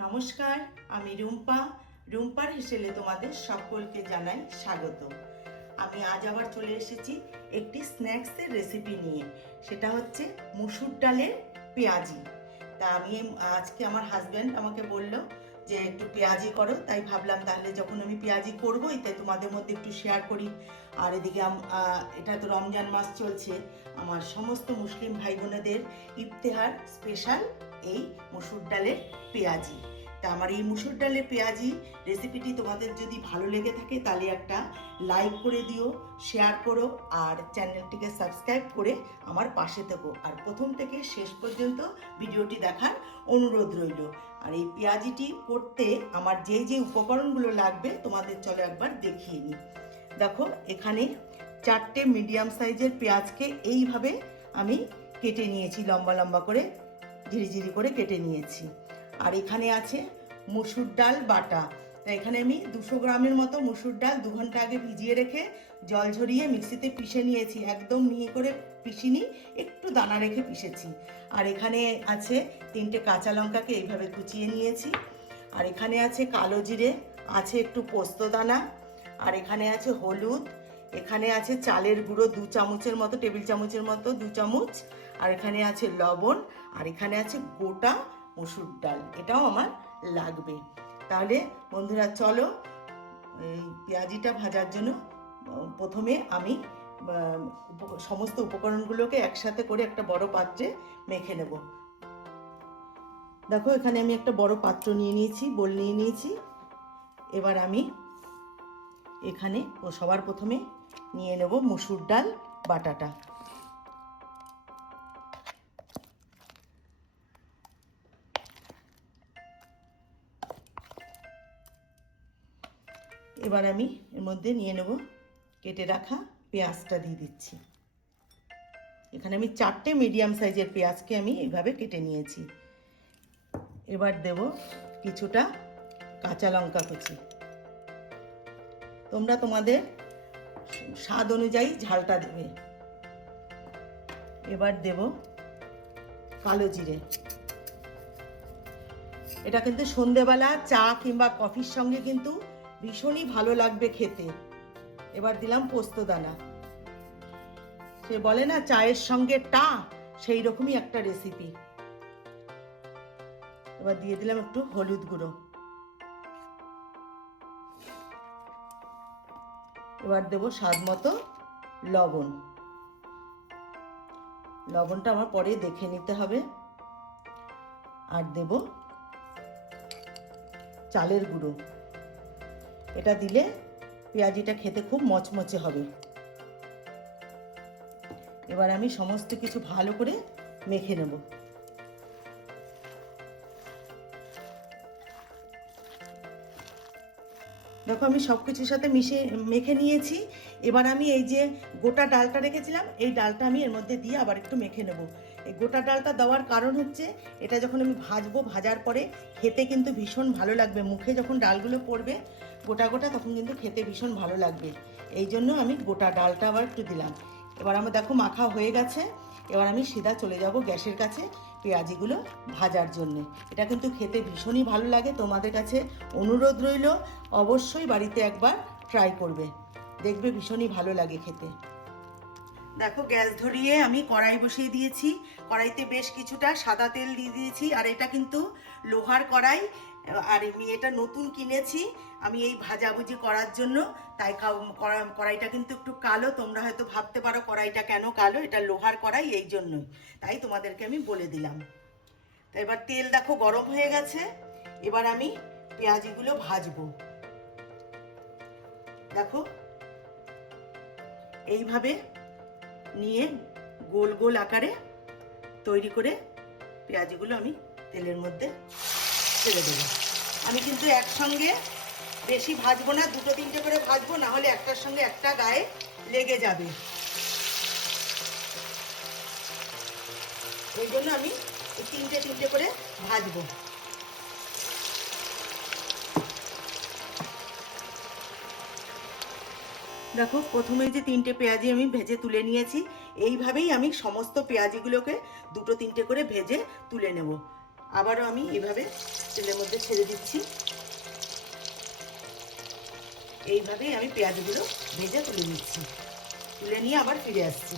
নমস্কার, আমি রুম্পা। রুম্পার হিসেলে তোমাদের সকলকে জানাই স্বাগত। আমি আজ আবার চলে এসেছি একটি স্ন্যাক্সের রেসিপি নিয়ে। সেটা হচ্ছে মুসুর ডালের পেঁয়াজি। তা আমি আজকে আমার হাজব্যান্ড আমাকে বলল যে একটু পেঁয়াজি করো, তাই ভাবলাম তাহলে যখন আমি পেঁয়াজি করবোই, তাই তোমাদের মধ্যে একটু শেয়ার করি। আর এদিকে এটা তো রমজান মাস চলছে। আমার সমস্ত মুসলিম ভাই বোনেদের ইফতেহার স্পেশাল এই মুসুর ডালের পেঁয়াজি। তা আমার এই মুসুর ডালের পেঁয়াজি রেসিপিটি তোমাদের যদি ভালো লেগে থাকে তাহলে একটা লাইক করে দিও শেয়ার করো, আর চ্যানেলটিকে সাবস্ক্রাইব করে আমার পাশে থেকো। আর প্রথম থেকে শেষ পর্যন্ত ভিডিওটি দেখার অনুরোধ রইল। আর এই পেঁয়াজিটি করতে আমার যে যে উপকরণগুলো লাগবে তোমাদের চলো একবার দেখিয়ে নিই। দেখো, এখানে চারটে মিডিয়াম সাইজের পেঁয়াজকে এইভাবে আমি কেটে নিয়েছি লম্বা লম্বা করে। ঝিরিঝিরি করে কেটে নিয়েছি। আর এখানে আছে মুসুর ডাল বাটা। এখানে আমি দুশো গ্রামের মতো মুসুর ডাল দু ঘণ্টা আগে ভিজিয়ে রেখে জল ঝরিয়ে মিক্সিতে পিষে নিয়েছি। একদম মিহি করে পিষিনি, একটু দানা রেখে পিষেছি। আর এখানে আছে তিনটে কাঁচা লঙ্কাকে এইভাবে কুচিয়ে নিয়েছি। আর এখানে আছে কালো জিরে, আছে একটু পোস্ত দানা। আর এখানে আছে হলুদ। এখানে আছে চালের গুঁড়ো দু চামচের মতো, টেবিল চামচের মতো দু চামচ। আর এখানে আছে লবণ। আর এখানে আছে গোটা মসুর ডাল। এটাও আমার লাগবে। তাহলে বন্ধুরা, চলো পেঁয়াজিটা ভাজার জন্য প্রথমে আমি সমস্ত উপকরণগুলোকে একসাথে করে একটা বড় পাত্রে মেখে নেব। দেখো, এখানে আমি একটা বড় পাত্র নিয়ে নিয়েছি, বোল নিয়ে নিয়েছি। এবার আমি এখানে ও সবার প্রথমে নিয়ে নেব মসুর ডাল, বাটাটা। এবার আমি এর মধ্যে নিয়ে নেব, কেটে রাখা পেঁয়াজটা দিয়ে দিচ্ছি। এখানে আমি চারটে মিডিয়াম সাইজের পেঁয়াজকে আমি এইভাবে কেটে নিয়েছি। এবার দেব কিছুটা কাঁচা লঙ্কা কুচি। তোমরা তোমাদের স্বাদ অনুযায়ী ঝালটা দেবে। এবার দেব কালো জিরে। এটা কিন্তু সন্ধেবেলা চা কিংবা কফির সঙ্গে কিন্তু ভীষণই ভালো লাগবে খেতে। এবার দিলাম পোস্ত দানা সে বলে, না, চায়ের সঙ্গে টা, সেই রকমই একটা রেসিপি এবার দিয়ে দিলাম একটু হলুদ গুঁড়ো। এবার দেবো স্বাদ মতো লবণ। লবণটা আমার পরে দেখে নিতে হবে। আর দেব চালের গুঁড়ো। এটা দিলে পেঁয়াজিটা খেতে খুব মচমচে হবে। এবার আমি সমস্ত কিছু ভালো করে মেখে নেব। দেখো আমি সব কিছুর সাথে মিশে, মেখে নিয়েছি। এবার আমি এই যে গোটা ডালটা রেখেছিলাম, এই ডালটা আমি এর মধ্যে দিয়ে আবার একটু মেখে নেব। এই গোটা ডালটা দেওয়ার কারণ হচ্ছে, এটা যখন আমি ভাজবো, ভাজার পরে খেতে কিন্তু ভীষণ ভালো লাগবে। মুখে যখন ডালগুলো পড়বে গোটা গোটা তখন কিন্তু খেতে ভীষণ ভালো লাগবে। এই জন্য আমি গোটা ডালটা আবার একটু দিলাম। এবার আমার দেখো মাখা হয়ে গেছে। এবার আমি সিধা চলে যাব গ্যাসের কাছে পেঁয়াজিগুলো ভাজার জন্য। এটা কিন্তু খেতে ভীষণই ভালো লাগে। তোমাদের কাছে অনুরোধ রইল, অবশ্যই বাড়িতে একবার ট্রাই করবে। দেখবে ভীষণই ভালো লাগে খেতে। দেখো গ্যাস ধরিয়ে আমি কড়াই বসিয়ে দিয়েছি। কড়াইতে বেশ কিছুটা সাদা তেল দিয়ে দিয়েছি। আর এটা কিন্তু লোহার কড়াই। আর আমি এটা নতুন কিনেছি, আমি এই ভাজাভুজি করার জন্য। তাই কড়াইটা কিন্তু একটু কালো, তোমরা হয়তো ভাবতে পারো কড়াইটা কেন কালো, এটা লোহার কড়াই, এই জন্যই তাই তোমাদেরকে আমি বলে দিলাম। তো এবার তেল দেখো গরম হয়ে গেছে, এবার আমি পেঁয়াজিগুলো ভাজবো। দেখো, এইভাবে নিয়ে গোল গোল আকারে তৈরি করে পেঁয়াজিগুলো আমি তেলের মধ্যে ছেড়ে দেবো। আমি কিন্তু একসঙ্গে বেশি ভাজবো না, দুটো তিনটে করে ভাজবো, না হলে একটার সঙ্গে একটা গায়ে লেগে যাবে। ওই জন্য আমি তিনটে তিনটে করে ভাজবো। দেখো, প্রথমে যে তিনটে পেঁয়াজি আমি ভেজে তুলে নিয়েছি, এইভাবেই আমি সমস্ত পেঁয়াজিগুলোকে দুটো তিনটে করে ভেজে তুলে নেব। আবারও আমি এভাবে তেলের মধ্যে ছেড়ে দিচ্ছি। এইভাবেই আমি পেঁয়াজগুলো ভেজে তুলে নিচ্ছি। তুলে নিয়ে আবার ফিরে আসছি।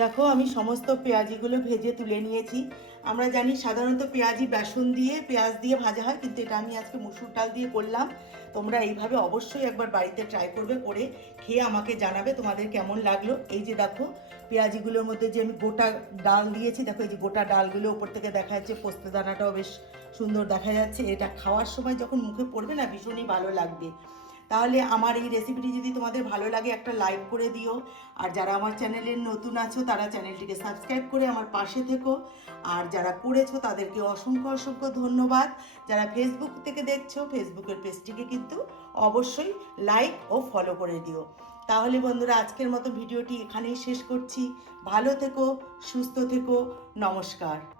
দেখো, আমি সমস্ত পেঁয়াজিগুলো ভেজে তুলে নিয়েছি। আমরা জানি সাধারণত পেঁয়াজি, বেসন দিয়ে, পেঁয়াজ দিয়ে ভাজা হয়, কিন্তু এটা আমি আজকে মুসুর ডাল দিয়ে করলাম। তোমরা এইভাবে অবশ্যই একবার বাড়িতে ট্রাই করবে করে খেয়ে আমাকে জানাবে তোমাদের কেমন লাগল। এই যে দেখো, পেঁয়াজিগুলোর মধ্যে যে আমি গোটা ডাল দিয়েছি, দেখো এই যে গোটা ডালগুলো উপর থেকে দেখা যাচ্ছে পোস্ত দানাটাও বেশ সুন্দর দেখা যাচ্ছে। এটা খাওয়ার সময় যখন মুখে পড়বে না, ভীষণই ভালো লাগবে। তাহলে আমার এই রেসিপিটি যদি তোমাদের ভালো লাগে, একটা লাইক করে দিও। আর যারা আমার চ্যানেলের নতুন আছো, তারা চ্যানেলটিকে সাবস্ক্রাইব করে আমার পাশে থেকো। আর যারা করেছ, তাদেরকে অসংখ্য অসংখ্য ধন্যবাদ। যারা ফেসবুক থেকে দেখছ ফেসবুকের পেজটিকে কিন্তু অবশ্যই লাইক ও ফলো করে দিও। তাহলে বন্ধুরা, আজকের মতো ভিডিওটি এখানেই শেষ করছি। ভালো থেকো, সুস্থ থেকো, নমস্কার।